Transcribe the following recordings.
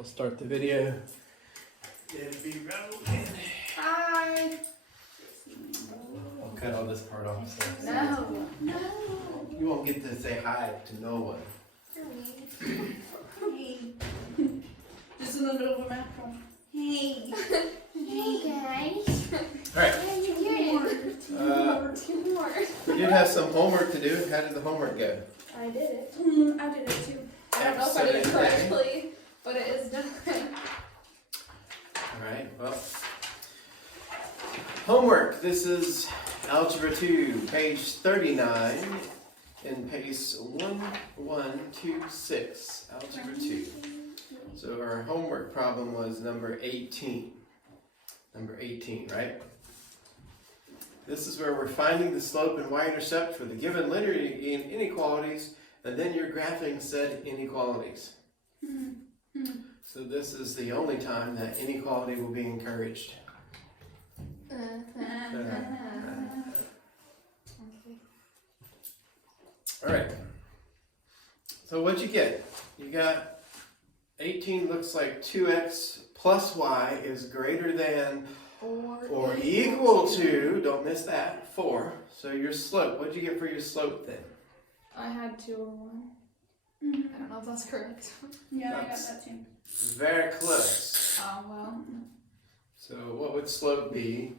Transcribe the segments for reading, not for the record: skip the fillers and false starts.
we'll start the video. It'll be rolling. Hi. I'll cut all this part off. So No. you won't get to say hi to no one. Hey. Just in the middle of a map. Hey. Hey guys. Alright. Two more. We did have some homework to do. How did the homework go? I did it. I did it too. I don't know if I did it Excellent. correctly, but it is done. Alright, well. Homework. This is Algebra 2, page 39, and pace 1126. Algebra 2. So our homework problem was number 18. Number 18, right? This is where we're finding the slope and y-intercept for the given linear inequalities, and then you're graphing said inequalities. So this is the only time that inequality will be encouraged. Alright. So what'd you get? You got 18 looks like 2x plus y is greater than or equal to, don't miss that, 4. So your slope, what'd you get for your slope then? I had 2 over 1. I don't know if that's correct. Yeah, I got that too. Very close. Oh, well. So what would slope be?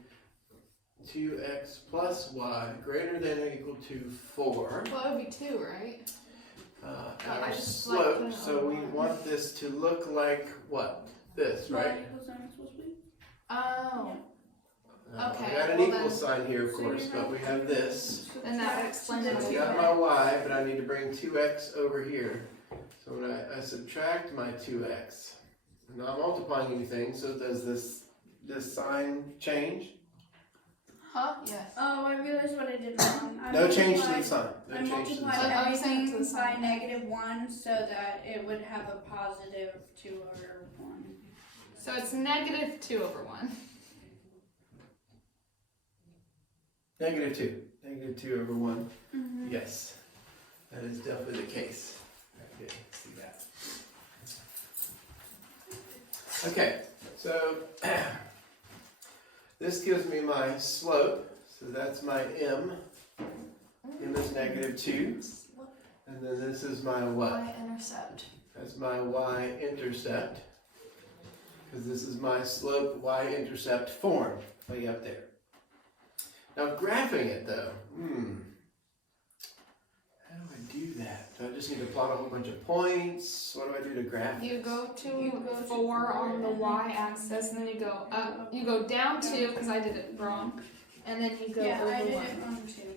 2x plus y greater than or equal to 4. Well, it would be 2, right? I Our just like slope, put it so on we one. want this to look like what? This, right? Oh. Okay, We got an well equal then- sign here, of course, but we have this. And that would explain it So I to got you. my y, but I need to bring 2x over here. So when I subtract my 2x, I'm not multiplying anything, so does this sign change? Huh? Yes. Oh, I realized what I did wrong. No change to the sign. No I change to the multiplied sign. Oh, you sent it to the everything by sign. -1 so that it would have a positive 2 over 1. So it's negative 2 over 1. Negative 2. Negative 2 over 1. Yes. That is definitely the case. Okay, see that. Okay, so this gives me my slope. So that's my m. M is negative 2. And then this is my what? Y-intercept. That's my y-intercept. Because this is my slope y-intercept form way up there. Now graphing it though, how do I do that? Do I just need to plot a whole bunch of points? What do I do to graph You this? go to 4 on the y-axis, and then you go up. You go down 2, because I did it wrong. And then you go Yeah, over I did 1. it wrong too.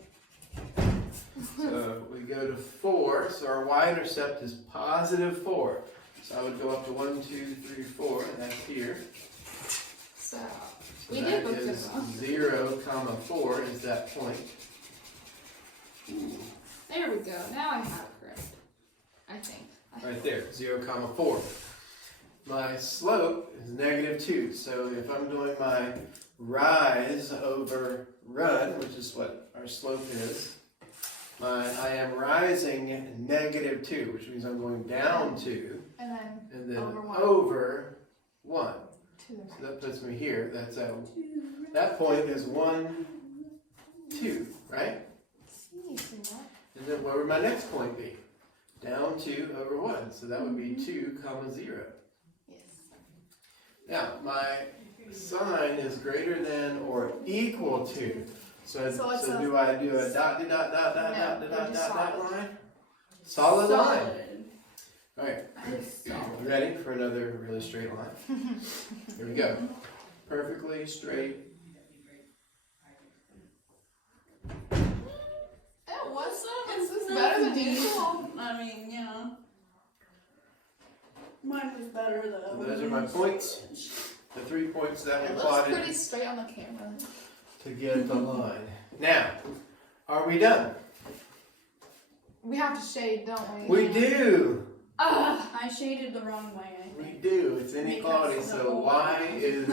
So we go to 4, so our y-intercept is positive 4. So I would go up to 1, 2, 3, 4, and that's here. So, So we that did both is of them. 0, 4 is that point. There we go. Now I have it correct. I think. Right there, 0, 4. My slope is negative 2. So if I'm doing my rise over run, which is what our slope is, I am rising negative 2, which means I'm going down 2 And then and then over 1. 1. 2. So that puts me here. That's that point is 1, 2, right? You see that? And then where would my next point be? Down 2 over 1. So that would be 2, 0. Yes. Now, my sign is greater than or equal to. So So it's do I do a dot solid. line? Solid line. Solid. Alright, Solid. ready for another really straight line? Here we go. Perfectly straight. What's up? Is this better than usual? I mean, yeah. Mine was better though. Those are my points. The 3 points that It we looks plotted pretty straight on the camera. to get the line. Now, are we done? We have to shade, don't we? We do. I shaded the wrong way, I We think. do. It's inequality. Because the So whole- y is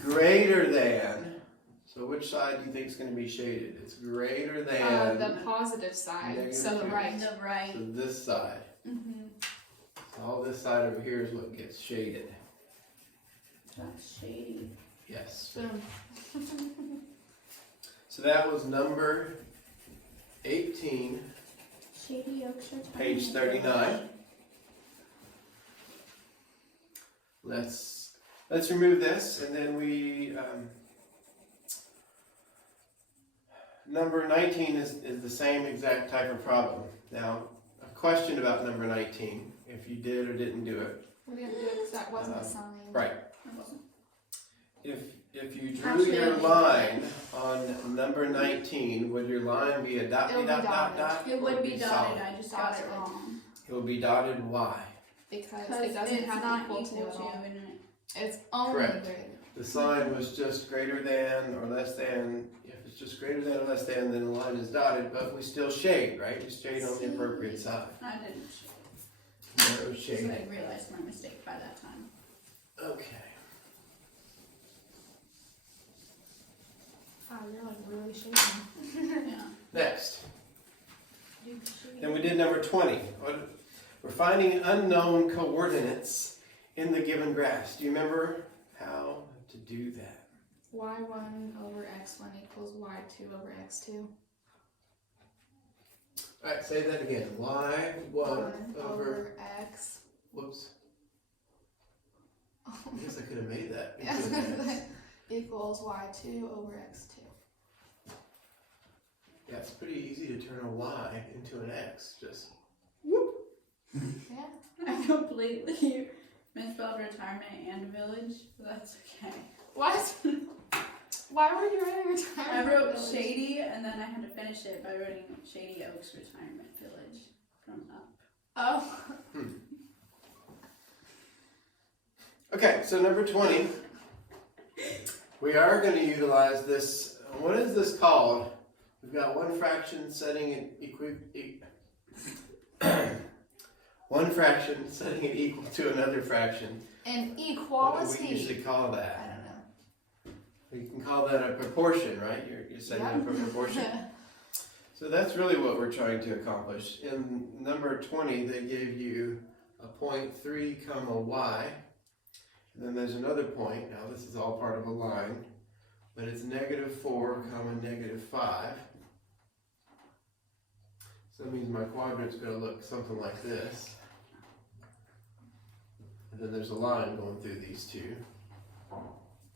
greater than. So which side do you think is going to be shaded? It's greater than. The positive side, so the Negative right. The right. So this side. Mm-hmm. So All this side over here is what gets shaded. That's shady. Yes. Boom. So that was number 18, Shady Oaks Retirement page 39. Let's remove this, and then we number 19 is the same exact type of problem. Now, a question about number 19, if you did or didn't do it. We didn't do it because that wasn't assigned. Right. It wasn't. If you drew Actually, your I think- line on number 19, would your line be a dot, It would dot, be dot, dotted. dot? It or would be solid? dotted. I just got it Dotted. wrong. It will be dotted. Why? Because Because it doesn't it's have not equal equal to at all. to, and It's only Correct. greater. The sign was just greater than or less than. If it's just greater than or less than, then the line is dotted, but we still shade, right? We shade on the appropriate side. I didn't. No So shade. I realized my mistake by that time. Okay. Wow, you're like really shaking. Yeah. Next. Dude, shady. Then we did number 20. We're finding unknown coordinates in the given graphs. Do you remember how to do that? y1 over x1 equals y2 over x2. Alright, say that again. Y1 1 over. x. Whoops. I guess I could have made that. Equals y2 over x2. Yeah, it's pretty easy to turn a Y into an X. Just Yeah. I completely misspelled retirement and village, but that's okay. What? Why were you writing I retirement? wrote village? shady, and then I had to finish it by writing Shady Oaks Retirement Village from up. Oh. okay. So number 20. We are going to utilize this. What is this called? We've got one fraction setting it one fraction setting it equal to another fraction. An What do equality. we usually call I that? don't know. You can call that a proportion, right? You're setting up a proportion. So that's really what we're trying to accomplish. In number 20, they gave you a point 3 comma y. And then there's another point. Now this is all part of a line, but it's negative 4 comma negative 5. So that means my quadrant's going to look something like this. And then there's a line going through these two.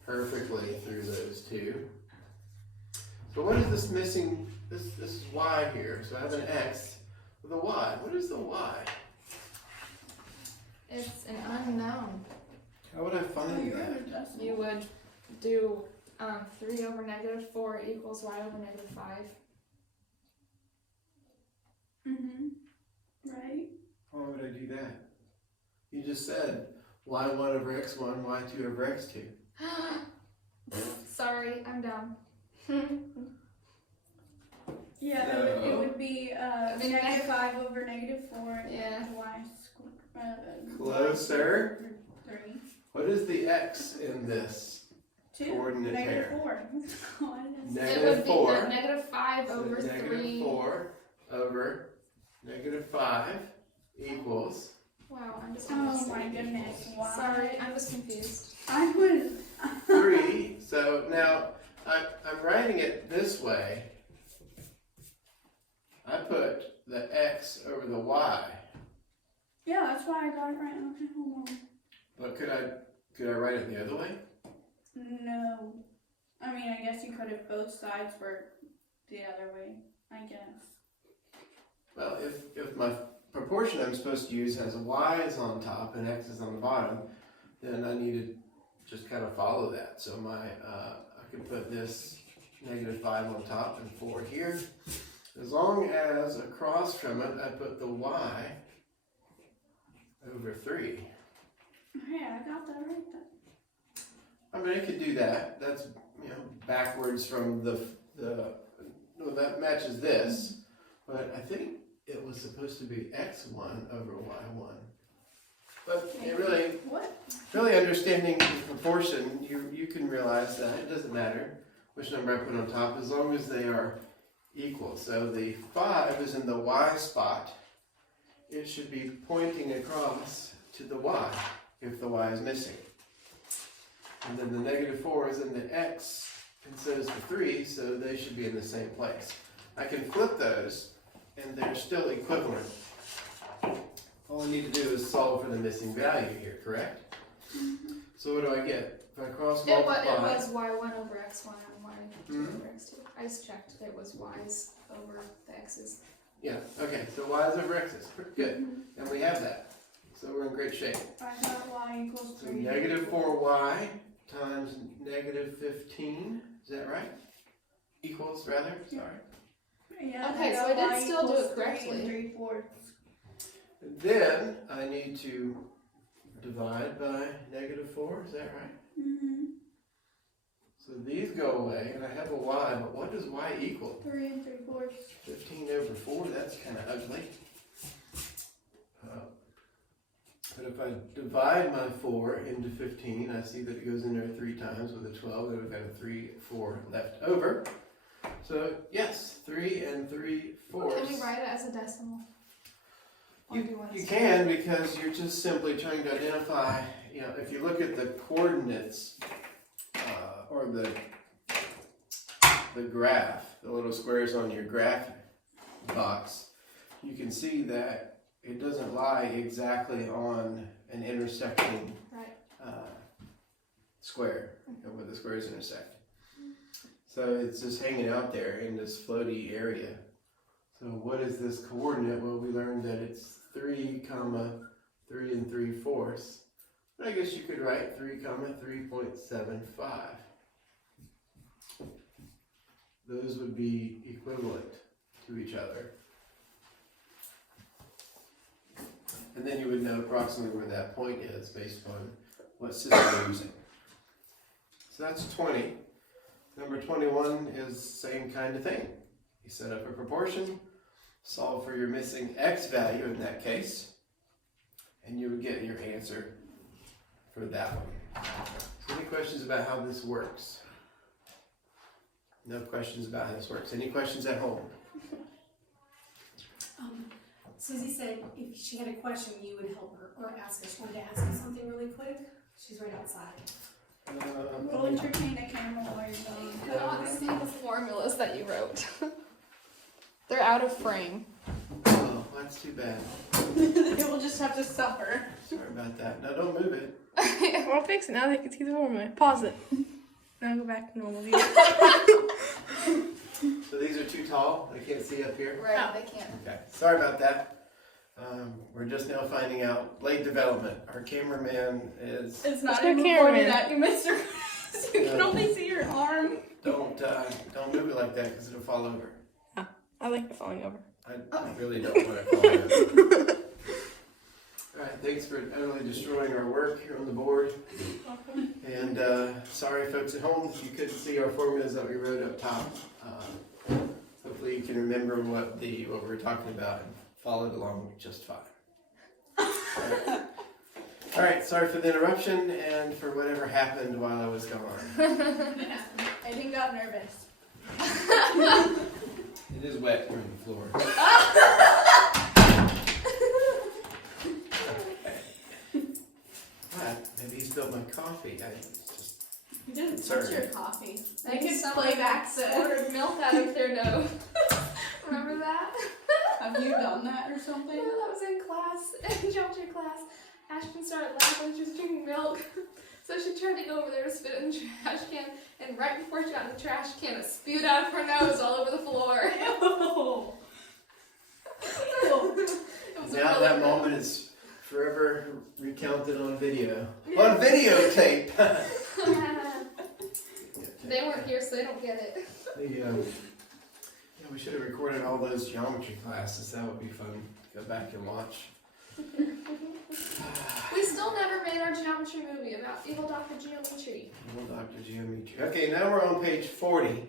Perfectly through those two. So what is this missing? This is y here. So I have an x with a y. What is the y? It's an unknown. How would I find that? You would do 3 over negative 4 equals y over negative 5. Mm-hmm. Right? Why would I do that? You just said y1 over x1, y2 over x2. Sorry, I'm dumb. Yeah, No. it would be mean, negative 5 over negative 4 Yeah. and y squared. Closer. 3. What is the x in this 2. coordinate Negative pair? 4. What is It Negative would be 4. the negative 5 So over negative 3. 4 over negative 5 equals. Wow, I'm just Oh confused. my goodness. Why? Sorry, I'm just confused. I was. 3. So now I'm writing it this way. I put the x over the y. Yeah, that's why I got it right. Okay, hold on. But could I write it the other way? No. I mean, I guess you could if both sides were the other way. I guess. Well, if my proportion I'm supposed to use has a y is on top and x is on the bottom, then I need to just kind of follow that. So I could put this negative 5 on top and 4 here. As long as across from it I put the y over 3. Hey, I got that right then. I mean, I could do that. That's, backwards from the no, that matches this. But I think it was supposed to be x1 over y1. But really understanding the proportion, you can realize that it doesn't matter which number I put on top as long as they are equal. So the 5 is in the y spot. It should be pointing across to the y if the y is missing. And then the negative 4 is in the x, and so is the 3, so they should be in the same place. I can flip those, and they're still equivalent. All I need to do is solve for the missing value here, correct? So what do I get? If I cross multiply... It was y1 over x1 and y2 Mhm. over x2. I just checked. It was y's over the x's. Yeah, okay, so y is over x's. Good, and we have that. So we're in great shape. I got y equals So 3. negative 4y times negative 15, is that right? Equals, rather, sorry. Yeah, Okay, so got I did y still do equals it correctly. 3 3/4. Then I need to divide by negative 4, is that right? Mm-hmm. So these go away, and I have a y, but what does y equal? 3 3/4. 15 over 4, that's kind of ugly. But if I divide my 4 into 15, I see that it goes in there 3 times with a 12, then we've got a 3, 4 left over. So yes, 3 and 3/4. Can we write it as a decimal? Or do want to You say- can, because you're just simply trying to identify, if you look at the coordinates, or the graph, the little squares on your graph box, you can see that it doesn't lie exactly on an intersecting Right. square, where the squares intersect. So it's just hanging out there in this floaty area. So what is this coordinate? Well, we learned that it's 3, 3 and 3/4. I guess you could write 3, 3.75. Those would be equivalent to each other. And then you would know approximately where that point is based on what system you're using. So that's 20. Number 21 is same kind of thing. You set up a proportion, solve for your missing x value in that case, and you would get your answer for that one. So any questions about how this works? No questions about how this works. Any questions at home? Susie said if she had a question, you would help her or ask her. She wanted to ask you something really quick. She's right outside. We'll entertain the camera while you're I gone. want to see the formulas that you wrote. They're out of frame. Oh, that's too bad. It will just have to suffer. Sorry about that. No, don't move it. I'll fix it now. They can see the formula. Pause it. Now go back to normal view. So these are too tall. I can't see up here. Right, they can't. Okay, sorry about that. We're just now finding out late development. Our cameraman is. It's not There's no even cameraman. pointed at you, Mr. Chris. You can only see your arm. Don't move it like that because it'll fall over. I like the falling over. I really don't want to fall over. All right, thanks for utterly destroying our work here on the board. And sorry, folks at home, you couldn't see our formulas that we wrote up top. Hopefully, you can remember what we were talking about and followed along just fine. All right, sorry for the interruption and for whatever happened while I was gone. I think got nervous. It is wet here on the floor. What? Maybe he spilled my coffee. You didn't Sorry. touch your coffee. They They could could play back squirted milk out of their nose. Remember that? Have you done that or something? Yeah, that was in class, in geometry class. Ashton started laughing, she was drinking milk. So she tried to go over there to spit it in the trash can, and right before she got in the trash can, it spewed out of her nose all over the floor. Ew. It was Now really that bad. moment is forever recounted on video. On videotape! They weren't here, so they don't get it. Yeah, we should have recorded all those geometry classes. That would be fun to go back and watch. We still never made our geometry movie about evil Dr. Geometry. Well, Dr. Geometry. Okay, now we're on page 40,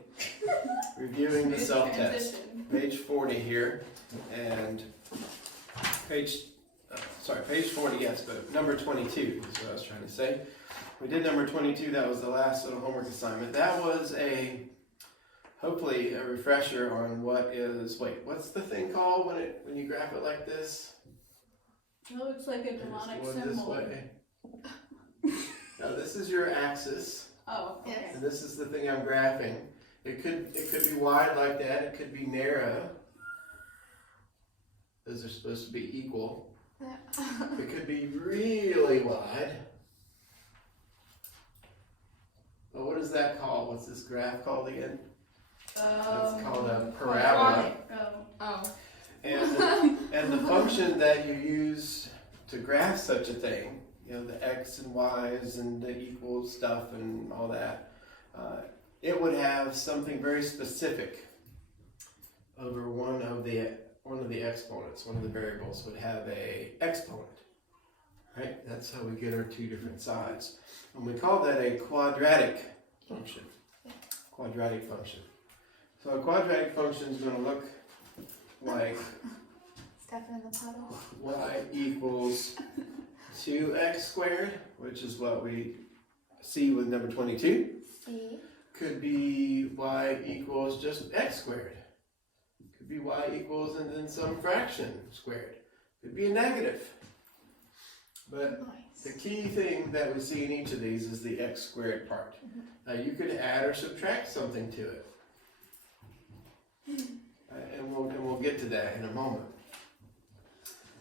reviewing the Smooth self-test. transition. Page 40 here, and page 40, yes, but number 22 is what I was trying to say. We did number 22, that was the last little homework assignment. That was hopefully a refresher on what's the thing called when you graph it like this? It looks like a And demonic it's going this symbol. way. Now this is your axis, Oh, okay. Yes. and this is the thing I'm graphing. It could be wide like that. It could be narrow. Those are supposed to be equal. It could be really wide. Well, what is that called? What's this graph called again? It's called a parabola. Oh. And the function that you use to graph such a thing, you know, the x and y's and the equal stuff and all that, it would have something very specific over one of the exponents. One of the variables would have a exponent, right? That's how we get our two different sides. And we call that a quadratic function. Quadratic function. So a quadratic function is going to look like Stepping in the puddle. y equals 2x squared, which is what we see with number 22. See? Could be y equals just x squared. Could be y equals and then some fraction squared. Could be a negative. But the Nice. key thing that we see in each of these is the x squared part. Now you could add or subtract something to it. And we'll get to that in a moment.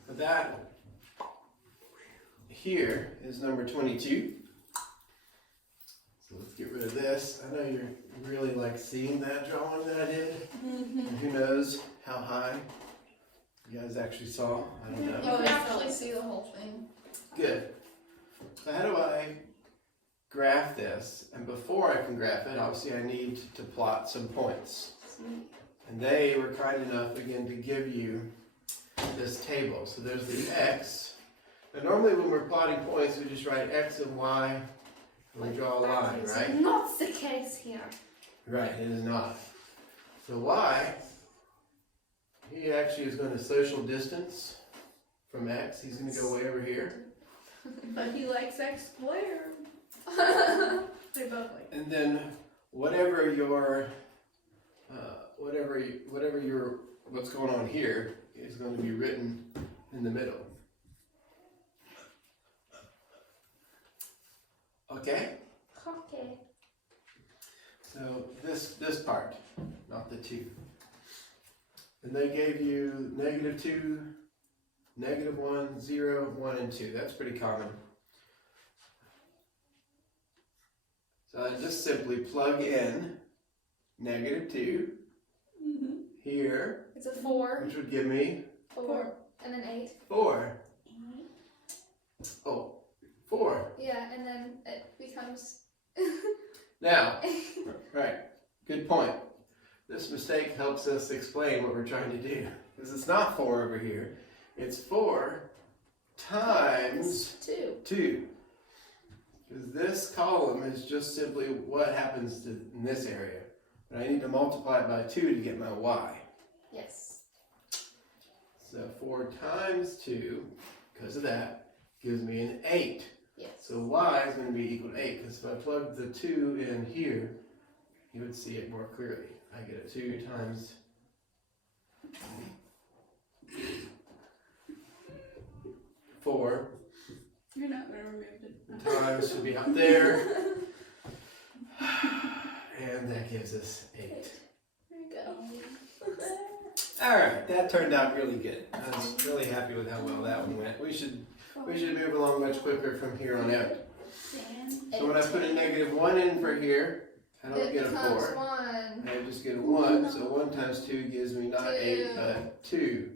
But that here is number 22. So let's get rid of this. I know you really like seeing that drawing that I did. And who knows how high you guys actually saw? I don't You know. can actually see the whole thing. Good. So how do I graph this? And before I can graph it, obviously I need to plot some points. Sweet. And they were kind enough again to give you this table. So there's the x. And normally when we're plotting points, we just write x and y, and we draw a line, right? Not the case here. Right, it is not. So y, he actually is going to social distance from x. He's going to go way over here. But he likes X squared. They both like. And then whatever your what's going on here is going to be written in the middle. Okay? Okay. So this part, not the 2. And they gave you -2, -1, 0, 1, and 2. That's pretty common. So I just simply plug in -2 here, It's a 4. which would give me 4. And then 8. 4. Oh, 4. Yeah, and then it becomes. Now, right, good point. This mistake helps us explain what we're trying to do. Because it's not 4 over here. It's 4 times 2. 2. Because this column is just simply what happens in this area. But I need to multiply it by 2 to get my y. Yes. So 4 times 2, because of that, gives me an 8. Yes. So y is going to be equal to 8. Because if I plug the 2 in here, you would see it more clearly. I get a 2 times 4 You're not gonna remove it. times should be out there. And that gives us 8. There you go. Alright, that turned out really good. I was really happy with how well that one went. We should move along much quicker from here on out. So when I put a -1 in for here, how do I get a 4? 1. I just get a 1, so 1 times 2 gives me not 8, but 2.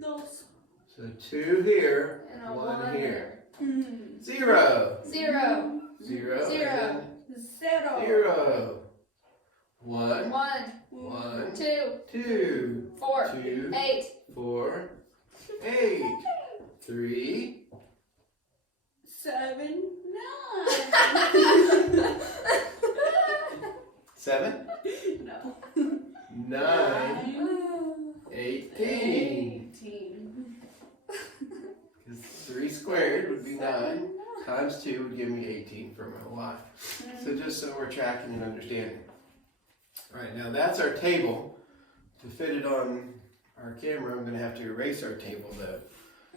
So 2 here, And a 1 here. 0. 0. 0. 0. And Zero. 0. 1. 1. 1. 2. 2. 4. 2. 8. 4. 8. 3. 7, 7. 9. No. 9. 18. 18. Because 3 squared would be 9. Times 2 would give me 18 for my y. So just so we're tracking and understanding. Right, now that's our table. To fit it on our camera, I'm going to have to erase our table though.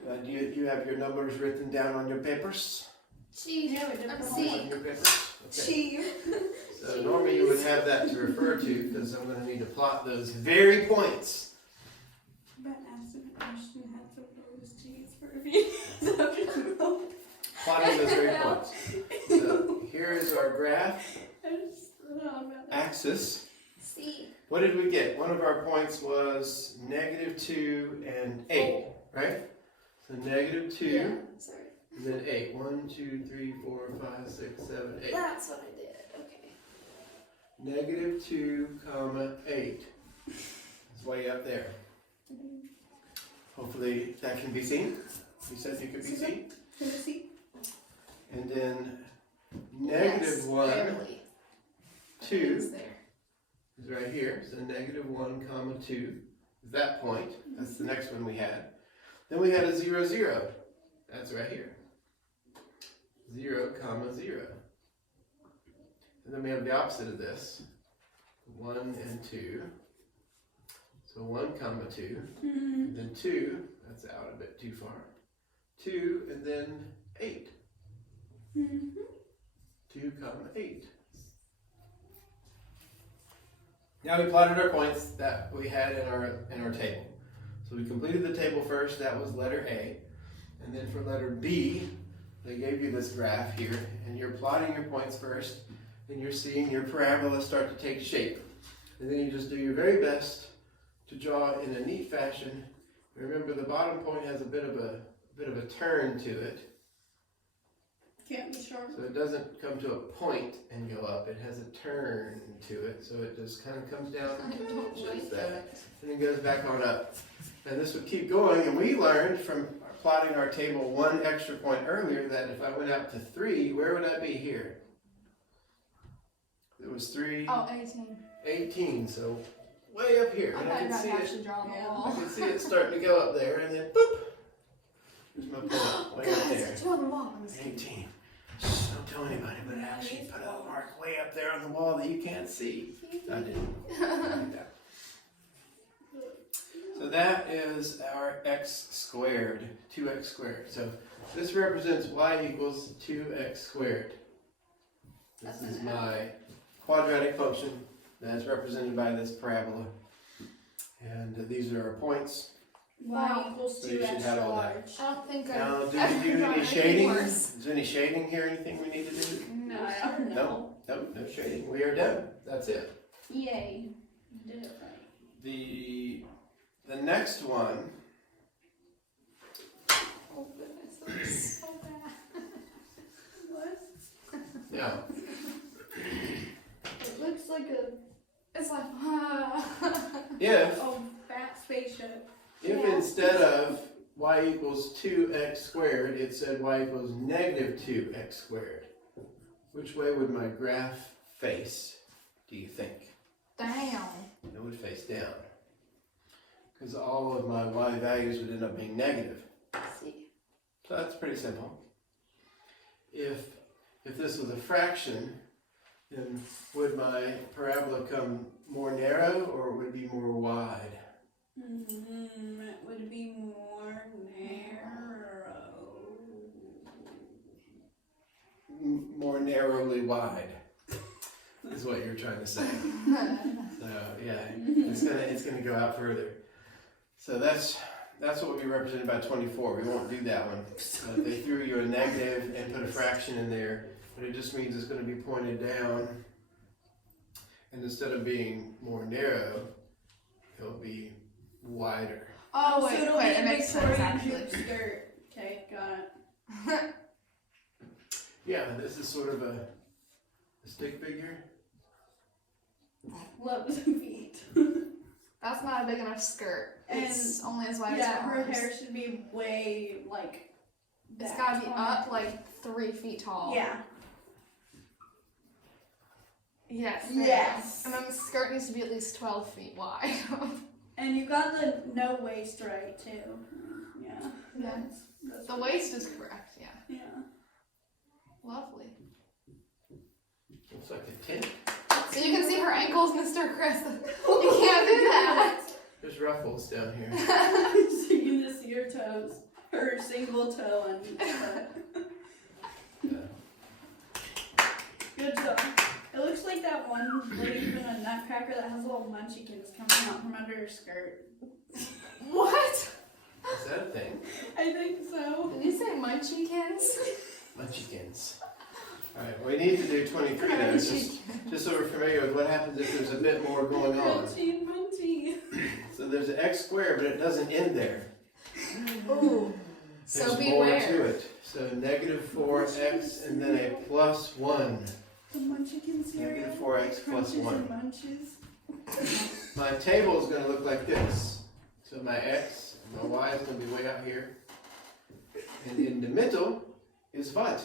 Do you have your numbers written down on your papers? G. Yeah, we did I'm it. C. On your papers? Okay. G. So normally you would have that to refer to because I'm going to need to plot those very points. But Ashton had some of those G's for a few. Plotting those very points. So here is our graph axis. C. What did we get? One of our points was -2 and 8, right? So -2 Yeah, sorry. and then 8. 1, 2, 3, 4, 5, 6, 7, 8. That's what I did. Okay. -2, 8. It's way up there. Hopefully that can be seen. You said you could be seen. Can you see? And then Yes, -1, barely. 2 It's there. is right here. So -1, 2 is that point. That's the next one we had. Then we had a 0, 0. That's right here. 0, 0. And then we have the opposite of this. 1 and 2. So 1, 2. And then 2, that's out a bit too far. 2 and then 8. 2, 8. Now we plotted our points that we had in our table. So we completed the table first, that was letter A. And then for letter B, they gave you this graph here, and you're plotting your points first, and you're seeing your parabola start to take shape. And then you just do your very best to draw in a neat fashion. Remember, the bottom point has a bit of a turn to it. Can't be sure. So it doesn't come to a point and go up, it has a turn to it, so it just kind of comes down I don't just like that, that. and then goes back on up. And this would keep going, and we learned from plotting our table one extra point earlier that if I went out to 3, where would I be here? It was 3, Oh, 18. 18, so way up here. I And thought I you can see were it, actually drawing the Yeah. I wall. can see it starting to go up there, and then boop! There's my point, way up Guys, there. I drew on the wall. I'm just kidding. 18. Shh, don't tell anybody, but actually put a mark way up there on the wall that you can't see. I didn't. Like that. So that is our x squared, 2x squared. So this represents y equals 2x squared. This is my quadratic function that's represented by this parabola. And these are our points. Y equals So you 2 should extra have all that. large. I don't think Now, I've do ever we do drawn any anything shading? worse. Is there any shading here? Anything we need to do? No, I don't know. No shading. We are done. That's it. Yay. You did it right. The next one, Oh goodness, that was so bad. What? yeah, It looks like It's like, if fat spaceship. if instead of y equals 2x squared, it said y equals -2x squared, which way would my graph face, do you think? down. It would face down. Because all of my y values would end up being negative. See. So that's pretty simple. If this was a fraction, then would my parabola come more narrow or would it be more wide? It would be more narrow. More narrowly wide is what you're trying to say. So yeah, it's gonna go out further. So that's what would be represented by 24. We won't do that one. They threw you a negative and put a fraction in there, but it just means it's going to be pointed down. And instead of being more narrow, it'll be wider. Oh wait, so it'll wait, be it a makes sense Victorian actually. hoop skirt. Okay, got it. Yeah, this is sort of a stick figure. Love the feet. That's not a big enough skirt. It's And, only as wide as Yeah, her her arms. hair should be way like. It's that gotta be tall. up like 3 feet tall. Yeah. Yes. there you Yes. go. And then the skirt needs to be at least 12 feet wide. And you got the no waist right too. Yeah. Yeah. That's The waist is correct, yeah. Yeah. Lovely. Looks like a tent. So you can see her ankles, Mr. Chris. You can't do that. There's ruffles down here. So you can just see her toes. Her her single toe on each foot. Good job. It looks like that one leaf in a nutcracker that has little munchkins coming out from under her skirt. What? Is that a thing? I think so. Did you say munchkins? Munchkins. Alright, we need to do 23 though, just so we're familiar with what happens if there's a bit more going on. Munchy, munchy. So there's an x squared, but it doesn't end there. Ooh. There's So more beware. to it. So negative 4x and then a plus 1. The munchkin cereal. Negative 4x plus Crunches 1. and munches. My table is going to look like this. So my x and my y is going to be way out here. And in the middle is what?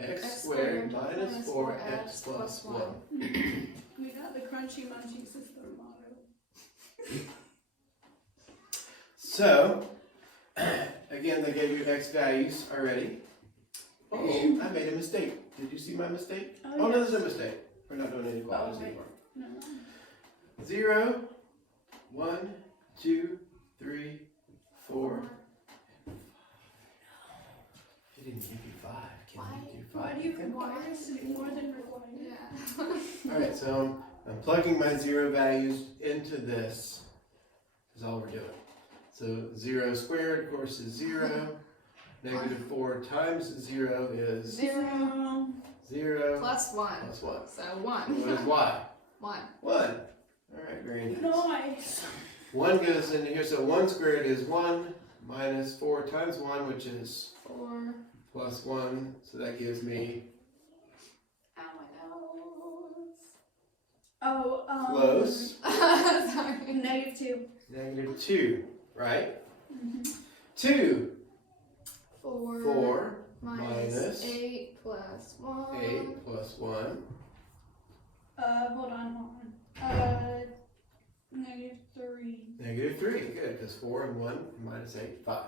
X squared minus 4x plus 1. We got the crunchy munchies as the motto. So, again, they gave you x values already. Oh, I made a mistake. Did you see my mistake? Oh, No, yes. there's a mistake. We're not doing inequalities Oh, wait. anymore. No. 0, 1, 2, 3, 4. He didn't give you 5. Can you do 5? Why do you require us to do more than required? Yeah. Alright, so I'm plugging my 0 values into this. Is all we're doing. So 0 squared, of course, is 0. Negative 4 times 0 is 0 0 plus 1. plus 1. So 1. What is y? 1. 1. Alright, very nice. Nice. 1 goes into here, so 1 squared is 1 minus 4 times 1, which is 4. plus 1. So that gives me Ow, my nose. Oh, close. Sorry. negative 2. Negative 2, right? Mm-hmm. 2. 4. 4 minus minus 8 plus 1. 8 plus 1. Hold on. Negative 3. Negative 3, good, because 4 and 1 minus 8, 5.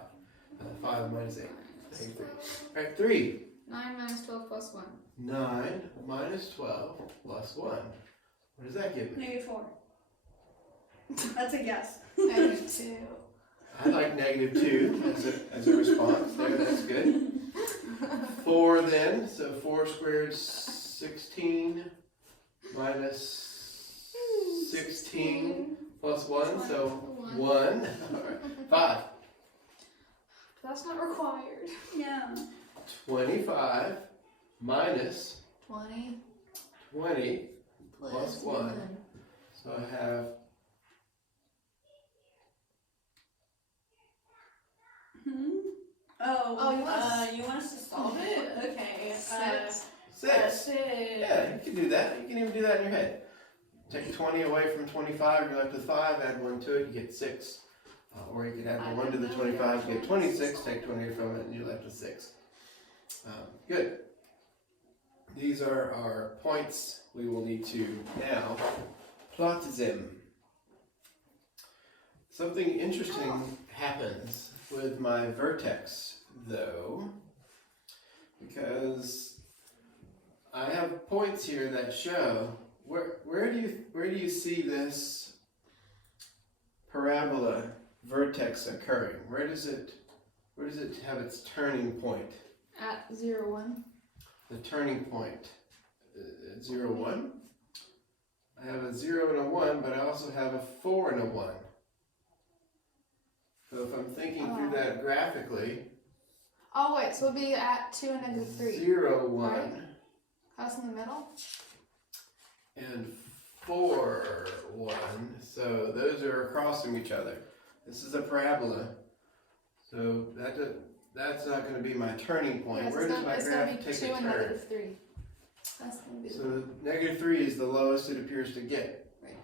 5 minus 8. Negative 3. Alright, 3. 9 minus 12 plus 1. 9 minus 12 plus 1. What does that give me? Negative 4. That's a guess. Negative 2. I like negative 2 as a response there, that's good. 4 then, so 4 squared is 16 minus 16 plus 1, so 1. 5. That's not required. Yeah. 25 minus 20 20 plus 1. So I have Oh, you you want us to solve it? Okay. 6. 6. Yeah, you can do that. You can even do that in your head. Take 20 away from 25, you're left with 5, add 1 to it, you get 6. Or you could add the 1 to the 25, you get 26, take 20 from it, and you're left with 6. Good. These are our points. We will need to now plot them. Something interesting happens with my vertex, though, because I have points here that show where do you see this parabola vertex occurring? Where does it have its turning point? At 0, 1. The turning point, 0, 1. I have a 0 and a 1, but I also have a 4 and a 1. So if I'm thinking through that graphically, Oh, wait, so it'll be at 2 and negative 3. 0, 1, right? That's in the middle? and 4, 1. So those are across from each other. This is a parabola. So that's not going to be my turning point. Yes, Where does my it's graph going to take be 2 a and turn? negative 3. That's going to be So negative 3 is the lowest it appears to get. Right.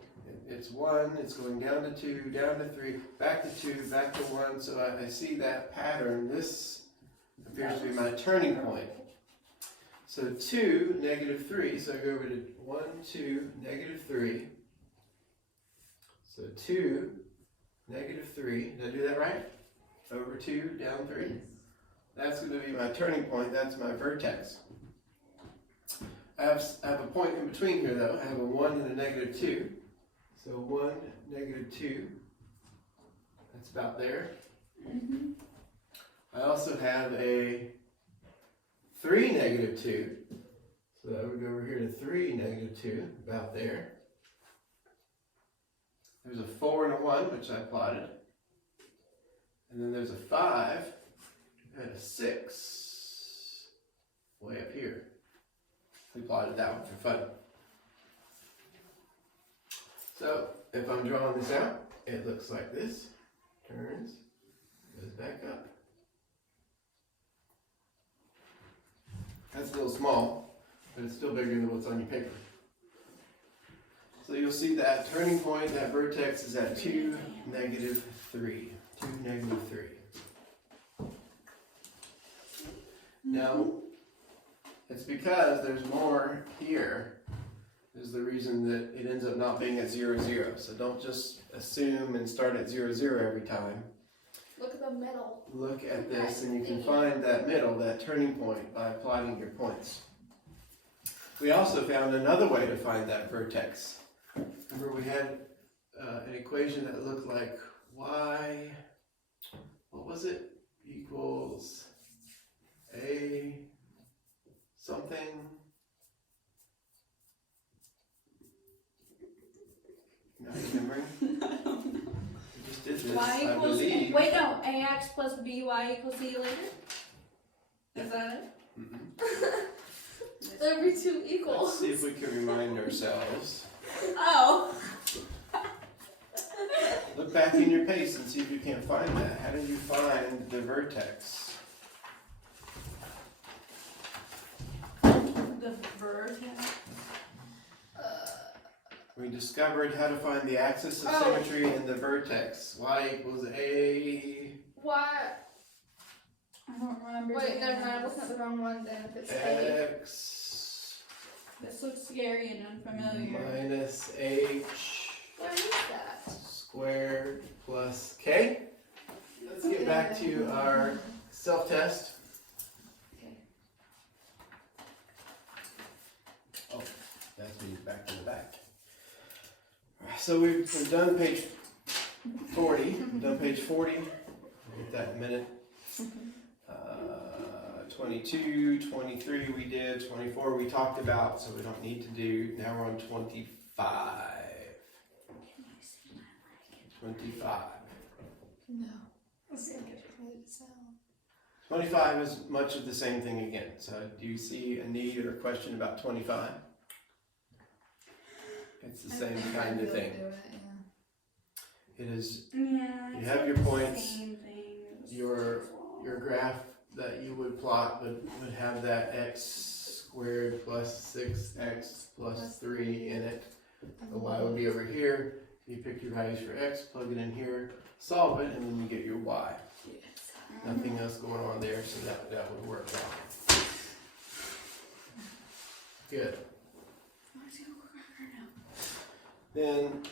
It's 1, it's going down to 2, down to 3, back to 2, back to 1. So I see that pattern. This appears to be my turning point. So 2, negative 3. So I go over to 1, 2, negative 3. So 2, negative 3. Did I do that right? Over 2, down 3. That's going to be my turning point. That's my vertex. I have a point in between here, though. I have a 1 and a negative 2. So 1, negative 2. That's about there. I also have a 3, negative 2. So I would go over here to 3, negative 2, about there. There's a 4 and a 1, which I plotted. And then there's a 5 and a 6 way up here. We plotted that one for fun. So if I'm drawing this out, it looks like this. Turns, goes back up. That's a little small, but it's still bigger than what's on your paper. So you'll see that turning point, that vertex is at 2, negative 3. 2, negative 3. Now, it's because there's more here is the reason that it ends up not being at 0, 0. So don't just assume and start at 0, 0 every time. Look at the middle. Look at this and you can find that middle, that turning point, by plotting your points. We also found another way to find that vertex. Remember we had an equation that looked like y, what was it? Equals a something. Not remembering? We just did this, Y I equals, believe. wait no, ax plus by equals c later? Is that it? Mm-mm. Every 2 equals. Let's see if we can remind ourselves. Oh. Look back in your pace and see if you can't find that. How did you find the vertex? The vertex. We discovered how to find the axis of Oh. symmetry and the vertex. Y equals a Why? I don't remember. Wait, doing never mind. I'm this. looking at the wrong one then. If it's A. x This looks scary and unfamiliar. minus h Where is that? squared plus k. Let's get back to our self-test. Okay. Oh, that's me back in the back. So we've done page 40. We've done page 40. We'll get that in a minute. 22, 23 we did, 24 we talked about, so we don't need to do. Now we're on 25. 25. No. Let's see. 25 is much of the same thing again. So do you see a need or a question about 25? It's the same kind of thing. It is Yeah. You it's have like your the points, same thing. It's your just graph that you would plot would have that x squared plus 6x plus 3 in it. The y would be over here. You pick your values for x, plug it in here, solve it, and then you get your y. Nothing else going on there, so that would work out. Good. Then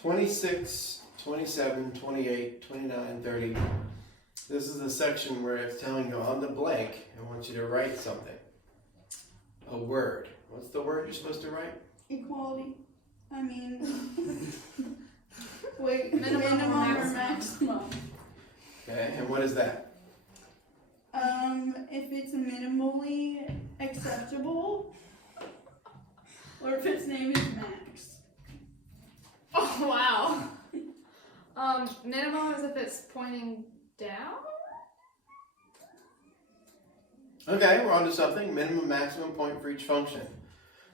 26, 27, 28, 29, 30. This is the section where it's telling you on the blank, I want you to write something. A word. What's the word you're supposed to write? Equality. I mean, wait, Minimum or minimum or maximum? maximum? Okay, and what is that? If it's minimally acceptable, or if its name is max. Oh wow. Minimum is if it's pointing down. Okay, we're on to something. Minimum, maximum point for each function.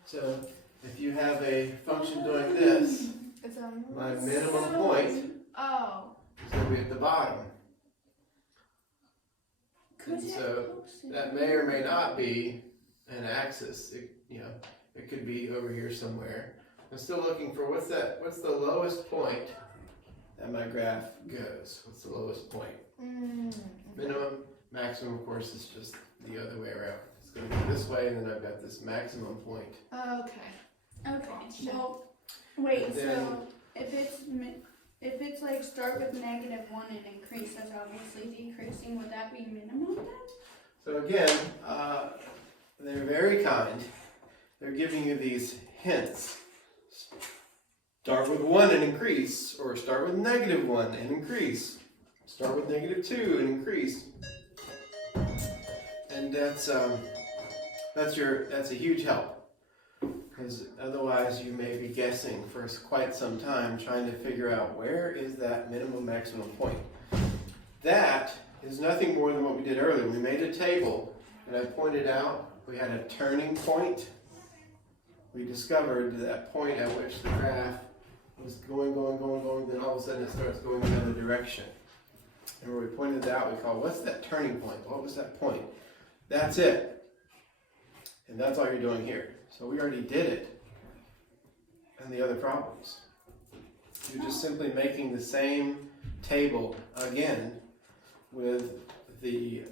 So if you have a function doing this, It's my minimum point Oh. is going to be at the bottom. And so that may or may not be an axis. It could be over here somewhere. I'm still looking for what's the lowest point that my graph goes. What's the lowest point? Minimum, maximum, of course, is just the other way around. It's going to be this way, and then I've got this maximum point. Okay. Okay, well, wait, And then- so if it's like start with -1 and increase, that's obviously decreasing, would that be minimum then? So again, they're very kind. They're giving you these hints. Start with 1 and increase, or start with -1 and increase. Start with -2 and increase. And that's a huge help. Because otherwise you may be guessing for quite some time trying to figure out where is that minimum maximum point. That is nothing more than what we did earlier. We made a table and I pointed out we had a turning point. We discovered that point at which the graph was going, then all of a sudden it starts going another direction. And where we pointed it out, we call, what's that turning point? What was that point? That's it. And that's all you're doing here. So we already did it in the other problems. You're just simply making the same table again with the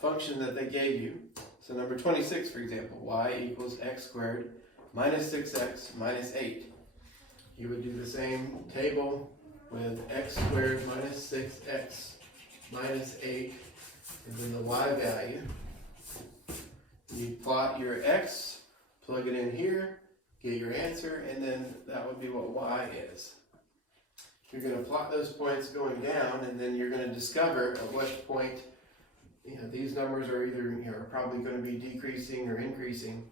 function that they gave you. So number 26, for example, y equals x squared minus 6x minus 8. You would do the same table with x squared minus 6x minus 8, and then the y value. You plot your x, plug it in here, get your answer, and then that would be what y is. You're going to plot those points going down, and then you're going to discover at what point, these numbers are either, are probably going to be decreasing or increasing.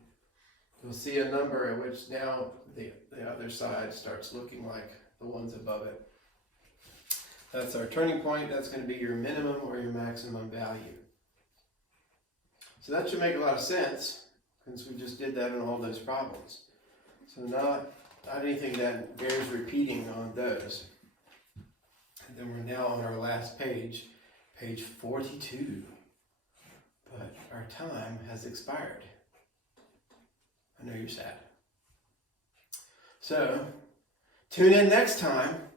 You'll see a number at which now the other side starts looking like the ones above it. That's our turning point. That's going to be your minimum or your maximum value. So that should make a lot of sense, since we just did that in all those problems. So not anything that bears repeating on those. And then we're now on our last page, page 42. But our time has expired. I know you're sad. So, tune in next time,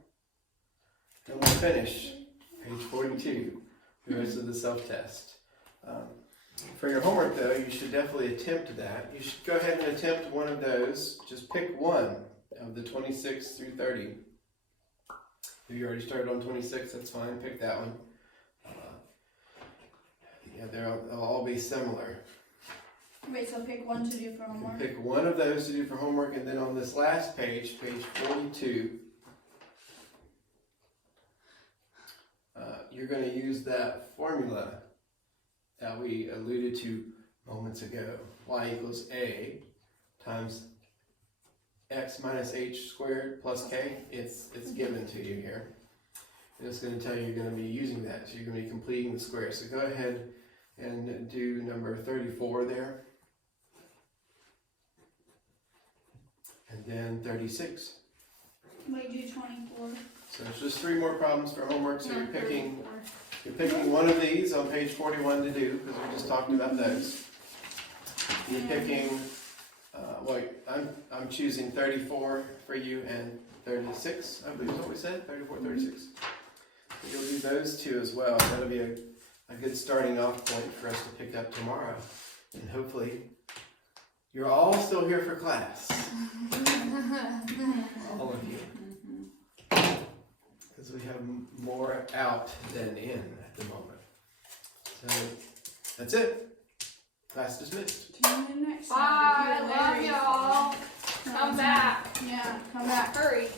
and we'll finish page 42, the rest of the self-test. For your homework, though, you should definitely attempt that. You should go ahead and attempt one of those. Just pick one of the 26 through 30. If you already started on 26, that's fine. Pick that one. They'll all be similar. Wait, so pick one to do for You homework? can pick one of those to do for homework, and then on this last page, page 42, you're going to use that formula that we alluded to moments ago. Y equals A times x minus h squared plus k. It's given to you here. And it's going to tell you you're going to be using that. So you're going to be completing the square. So go ahead and do number 34 there. And then 36. Wait, do 24. So it's just 3 more problems for homework. So you're picking one of these on page 41 to do, because we just talked about those. You're picking, I'm choosing 34 for you and 36, I believe is what we said, 34, 36. So you'll do those 2 as well. That'll be a good starting off point for us to pick up tomorrow. And hopefully you're all still here for class. All of you. Because we have more out than in at the moment. So that's it. Class dismissed. Tune in next Bye, time. I love y'all. Come back. Yeah, come back. Hurry.